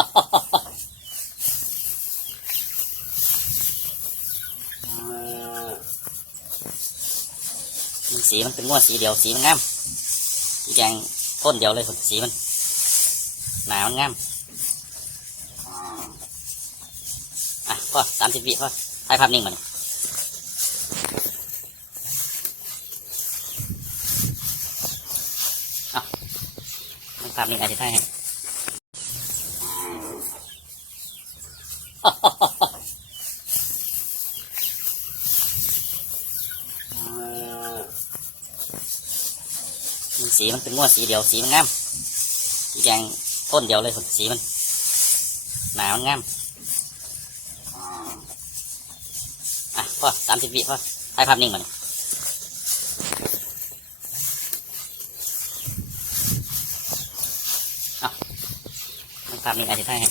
สีมันเป็นม้วนสีเดียวสีมันงามสีแดงต้นเดียวเลยสีมัน หนามันงามอะพ่อสามสิบวิพ่อถ่ายภาพนิ่งมันอามันภาพนิ่งอาจจะถ่ายให้ มัน สีมันเป็นม้วนสีเดียวสีมันงามสีแดงต้นเดียวเลยสีมันหนามันงามอะพ่อสามสิบวิพ่อถ่ายภาพนิ่งมันอามันภาพนิ่งอาจจะถ่ายให้